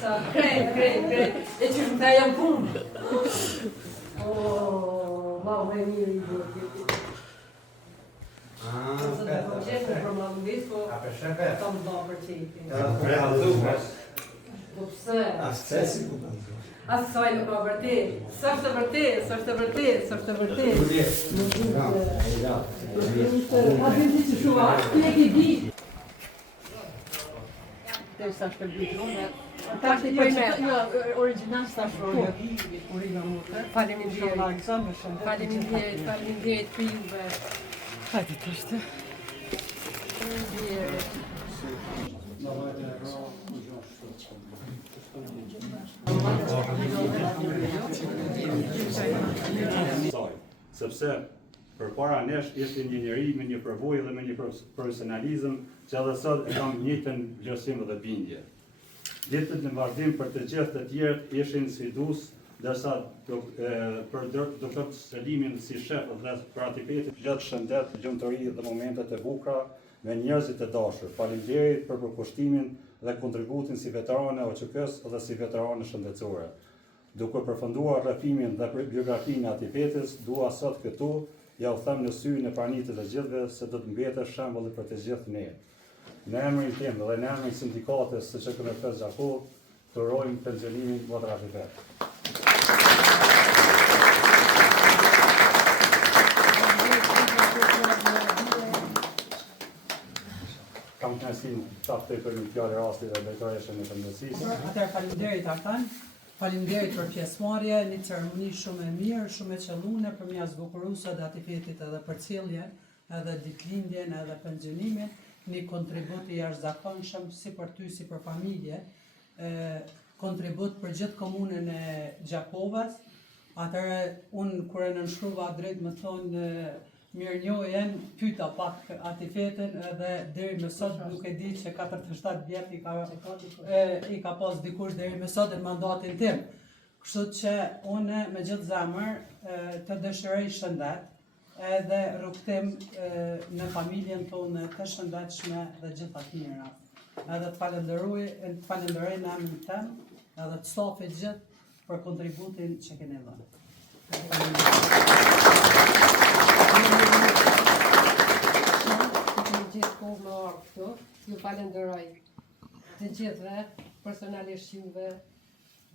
sa, krejt. E që më të jam punë. Vau, me mirë i bërë. Să te proces pe promovist-o, tam do për çejti. Po pse? As soi në vërtet. S'është vërtet. A di ti çuva? Ti e ke di? Te sa të bëjë. Tash i bëjmë jo origjinal tash rrogë. Faleminderit për juve. Hajde të është. Sepse përpara nesh ishte një njeri me një përvojë dhe me një profesionalizëm që edhe sot e kam njëjtën vlerësim dhe bindje. Ditët në vazhdim për të gjithë të tjerët ishin sfidues, ndërsa për doktor Selimin si shef dhe për Atipetin gjatë shëndet, lumturi dhe momentet e bukura me njerëzit e dashur. Faleminderit për përkushtimin dhe kontributin si veterane OQK-s dhe si veterane shëndetësore. Duke përfunduar rrëfimin dhe biografinë e Atipetit, dua sot këtu ja u them në sy në pranitë të gjithëve se do të mbetet shembull për të gjithë ne. Në emrin tim dhe në emrin sindikatës së QKMF Gjakov, të urojmë pensionimin Modra Atipet. Kam kënaqësinë ta ftoj për një fjalë rasti dhe drejtoreshën e shëndetësisë. Atëherë faleminderit Artan. Faleminderit për pjesëmarrje, një ceremoni shumë e mirë, shumë e qëlluar për mjaft zbukuruese të Atipetit edhe për ciljen, edhe ditëlindjen, edhe pensionimin, një kontribut i jashtëzakonshëm si për ty si për familje, kontribut për gjithë komunën e Gjakovës. Atëherë unë kur e nënshkruva drejt më thonë mirënjohjen, pyeta pak Atipetin edhe deri më sot nuk e di që 47 vjet i ka pas dikush deri më sot në mandatin tim. Kështu që unë me gjithë zemër të dëshiroj shëndet edhe rrugtim në familjen tonë të shëndetshme dhe gjitha të mira. Edhe të falenderoj në emrin tim edhe të stafit gjithë për kontributin që keni dhënë. Gjithë kohë më orë këtu, ju falenderoj të gjithëve, personalisht juve,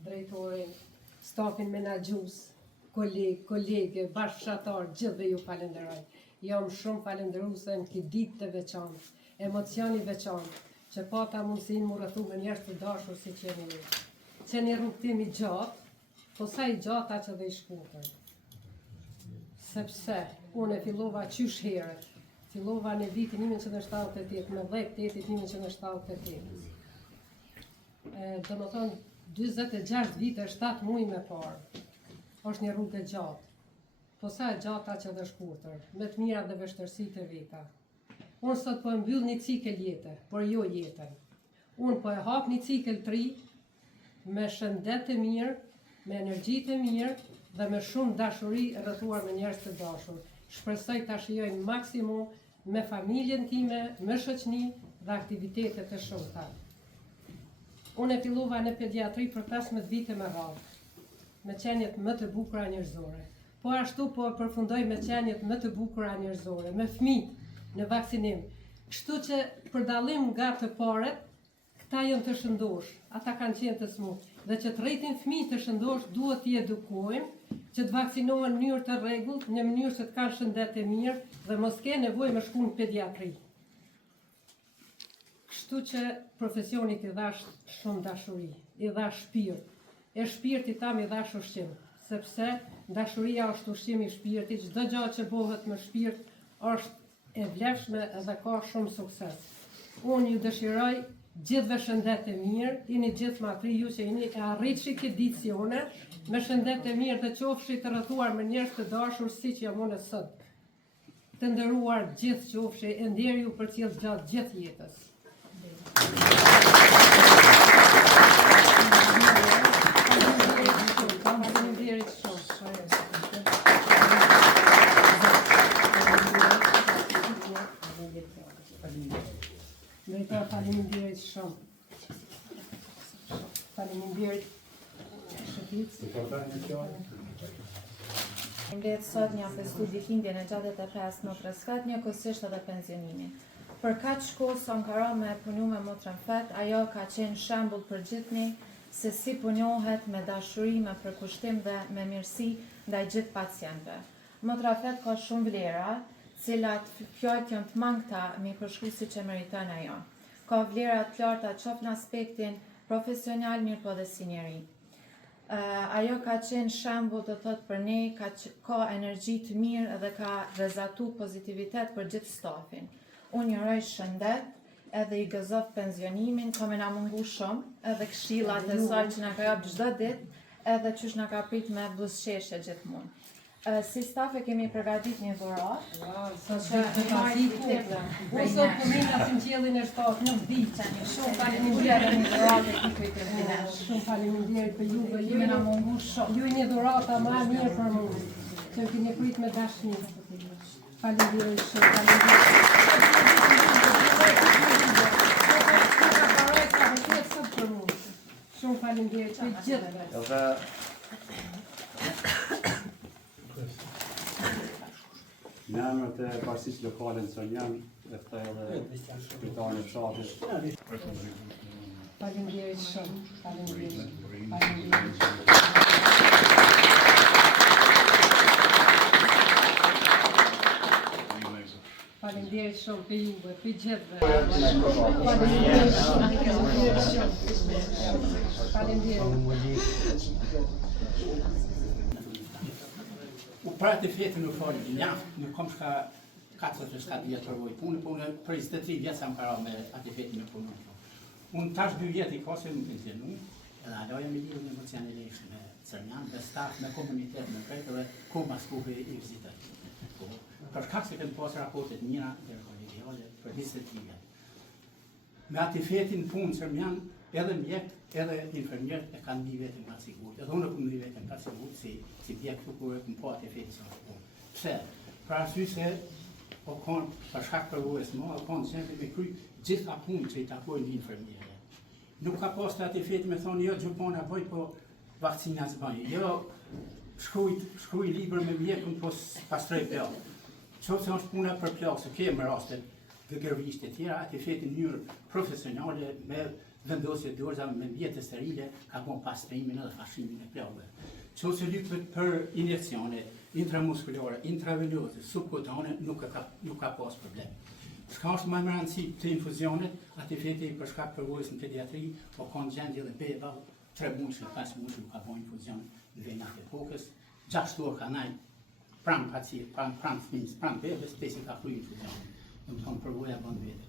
drejtorin, stafin menaxhues, kolegë, bashkëshatar, gjithëve ju falenderoj. Jam shumë falenderuese në këtë ditë të veçantë, emocioni veçantë, që pata mundësinë mu rrethu me njerëz të dashur si që jeni ju. Që një rrugtim i gjatë, po sa i gjatë aq edhe i shkurtër. Sepse unë e fillova qysh herët. Fillova në vitin 1978, me 10/8/1978. Do më thonë 26 vite, 7 muaj me parë. Është një rrugë e gjatë. Po sa e gjatë aq edhe shkurtër, me të mira dhe vështirësitë e veta. Unë sot po e mbyll një cikël jete, por jo jetën. Unë po e hap një cikël të ri, me shëndet të mirë, me energji të mirë dhe me shumë dashuri rrethuar me njerëz të dashur. Shpresoj ta shijoj maksimum me familjen time, me shoqni dhe aktivitete të shumta. Unë e fillova në pediatri për 15 vite me radhë, me qenjet më të bukura njerëzore. Po ashtu po e përfundoj me qenjet më të bukura njerëzore, me fëmijë në vaksinim. Kështu që për dallim nga të paret, këta janë të shëndosh, ata kanë qenë të smut. Dhe që të rritin fëmijë të shëndosh duhet t'i edukojmë, që të vaksinohen në mënyrë të rregullt, në mënyrë që të kanë shëndet e mirë dhe mos ke nevojë me shku në pediatri. Kështu që profesionit i dhash shumë dashuri, i dhash shpirt. E shpirti tam i dhash ushqim, sepse dashuria është ushqim i shpirtit, çdo gjë që bëhet me shpirt është e vlefshme dhe ka shumë sukses. Unë ju dëshiroj gjithve shëndet e mirë, jeni gjithë matri ju që jeni e arritshi këtë dicione, me shëndet e mirë dhe qofshi të rrethuar me njerëz të dashur si që jam unë sot. Të nderuar gjithë qofshi, e ndjer ju për cilë gjatë gjithë jetës. Faleminderit shumë. Faleminderit shumë. Faleminderit. Shëtit. Mbet sot një festu ditëlindjen e 65 motrës fat, njëkohësisht edhe pensionimin. Për kaq kohë sa nkaro me punu me motrën fat, ajo ka qenë shembull për gjithni se si punohet me dashuri, me përkushtim dhe me mirësi ndaj gjithë pacientëve. Motra fat ka shumë vlera, cilat fjalët janë të mangëta me përshkruaj siç e meriton ajo. Ka vlera të larta qoftë në aspektin profesional, mirë po dhe si njeri. Ajo ka qenë shembull të thot për ne, ka energji të mirë dhe ka rezatu pozitivitet për gjithë stafin. Unë njëroj shëndet edhe i gëzov pensionimin, ka me na mungu shumë, edhe këshillat e saj që na ka jap çdo ditë, edhe qysh na ka prit me buzëqeshje gjithmonë. Si staf e kemi përgatit një dhuratë, Unë sot përmina të ngjellin e shtatë, nuk di. shumë faleminderit një dhuratë ekipit të Finesh. Shumë faleminderit për juve. Ju na mungu shumë. Ju një dhurata më e mirë për mua, që më keni prit me dashni. Faleminderit shumë, faleminderit. Shumë faleminderit për gjithëve. Në emër të partisë lokale në Sonjan, e ftoj edhe kryetarën e fshatit. Faleminderit shumë. Faleminderit. Faleminderit shumë për juve, për gjithëve. Faleminderit shumë. Faleminderit. U para të fjetë në folë një njaftë, nuk kom shka 47 vjetë për vojtë punë, për 23 vjetë sa më kara me atë fjetë në punë. Unë tash 2 vjetë i kose më pensionu, edhe aloja me lidhë në emocionalisht me Cërnjan, dhe staf me komunitet në krejtë dhe ku mas kuve i vizitat. Për shkak se kënë posë raportet njëra dhe kolegiale për 23 vjetë. Me atë fjetin punë Cërnjan, edhe mjek, edhe infermjerët e kanë një vetën ka sigurët. Edhe unë këmë një vetën ka sigurët si bjek të kure këmë po atë efekti sa të punë. Pse? Pra arsye se o konë për shkak për vojës mo, o konë sempre me kry gjitha punë që i takojnë një infermjerë. Nuk ka post atë efekti me thonë, jo gjupona bëj, po vakcina zbëj. Jo shkruj libër me mjekën, po pastroj pjallë. Qoftë se është puna për pjallë, se kemë rastet dhe gërvisht e tjera, atë efekti në njërë profesionale me vendosje dorza me mjete sterile ka bon pastrimin edhe fashimin e plagëve. Qoftë lypet për injekcione intramuskulare, intravenose, subkutane nuk ka pas problem. Shka është më rëndësi të infuzionet, atë feti për shkak për vojës në pediatri, po kanë gjendje dhe beba 3 muajsh, 5 muajsh nuk ka bon infuzion në venat e kokës, 6 orë ka naj pranë pacient, pranë fëmijës, pranë bebes, tesi ka kry infuzion. Në më thonë për voja bon vete.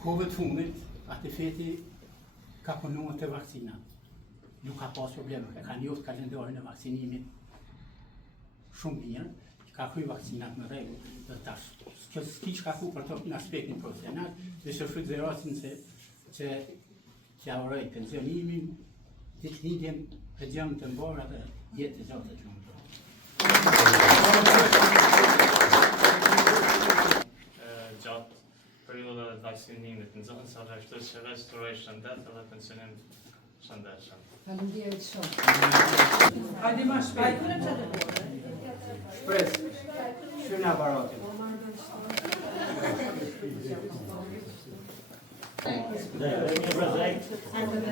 Kove të fundit, atë feti ka punuar të vakcina. Nuk ka pas probleme, ka njoftë kalendarin e vakcinimit shumë mirë, ka kry vakcinat në rregull, dhe tash, s'ki që ka ku për to në aspektin profesional, dhe që shfrytëzorasin se që t'ja uroj pensionimin, ditëlindjen e gjëmë të mbora dhe jetë të gjatë të gjumë. Gjatë periuda e vaksinimit në zonë sa rreshtu që restauroj shëndet edhe pensionim shëndetshëm. Faleminderit shumë. Hajde ma shpejt. Shpres, shyna baratin.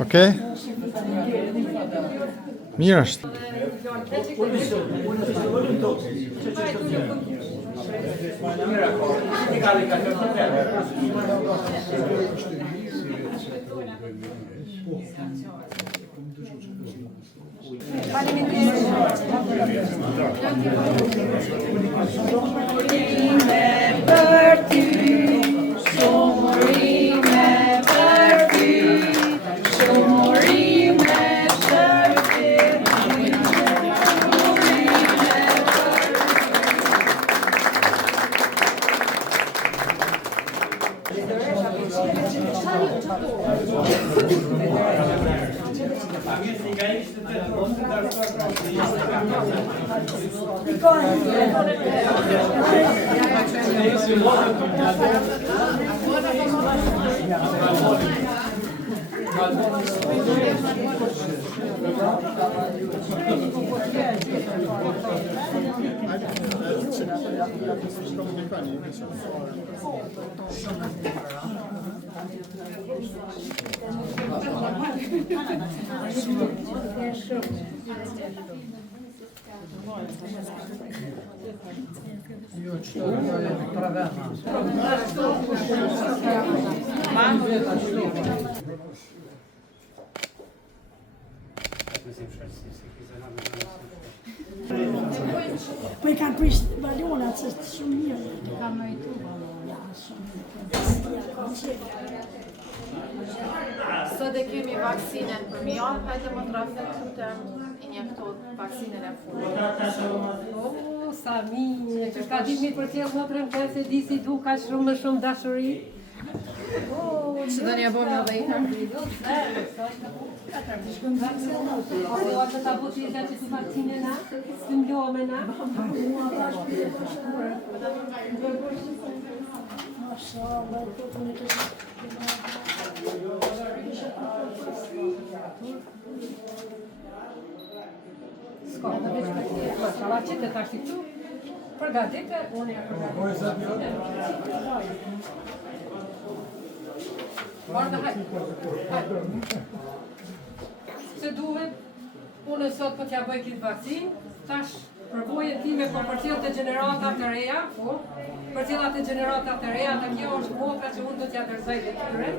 Okej? Mirë është. Jo, çto e travema. Po I kanë prisht balonat se shumë mirë. Ka meritu balonat. Ja, shumë. Sot e kemi vaksinën për mjallë, hajde më trafik të injektot vaksinën e fundit. O, sa mirë, që ka ditë mi për tjelë motrën këtë se di si du ka shumë më shumë dashuri. Që do një bom në dhejta? Ose o atë të buti e që të vakcine na, të mlohë me na. Ska, të veç për tje, mashallah që të tash këtu, përgatite, unë e përgatite. Marrë hajtë. Se duhet, unë sot për t'ja bëj këtë vakcinë, tash përvojën time për cilët e gjeneratat të reja, për cilët e gjeneratat të reja, dhe kjo është motra që unë do t'ja dërzoj dhe tyre,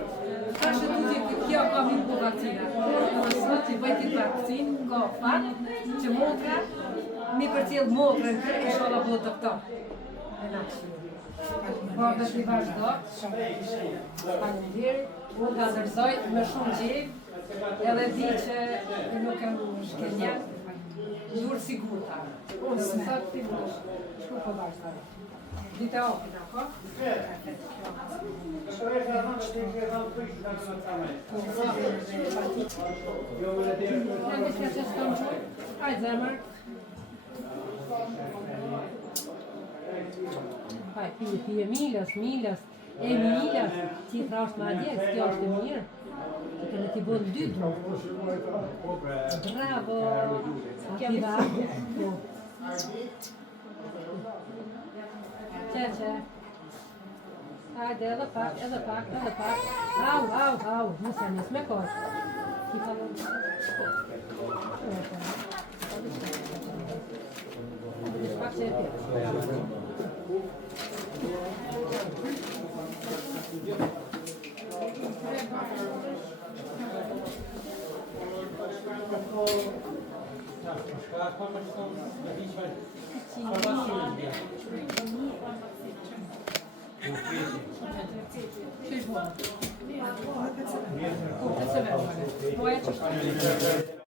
tash e du që kjo ka mirë për vakcina. Unë sot që bëj këtë vakcinë, ka fatë që motra, mi për cilë motrën kërë, i shola bëllë doktor. E na kështu. Por dhe t'i vazhdo, faleminderit, unë ka dërzoj me shumë gjevë, edhe di që nuk e më shkenjen, durë sigurta. Unë dhe sot t'i më shku për vazhdo. Dite opina, ko? Në kështë që s'kom qoj? Hajtë zemër. Hajtë, pije milës, e milës, që i thrash ma djetë, kjo është e mirë. Që kënë t'i bënë dy drogë. Bravo! Piva. Që. Hajde, edhe pak. Au, nëse njës me kohë. Ti kalon. Pak që e pjetë. Qysh bo? Kupte se vetë. Moja që shtë.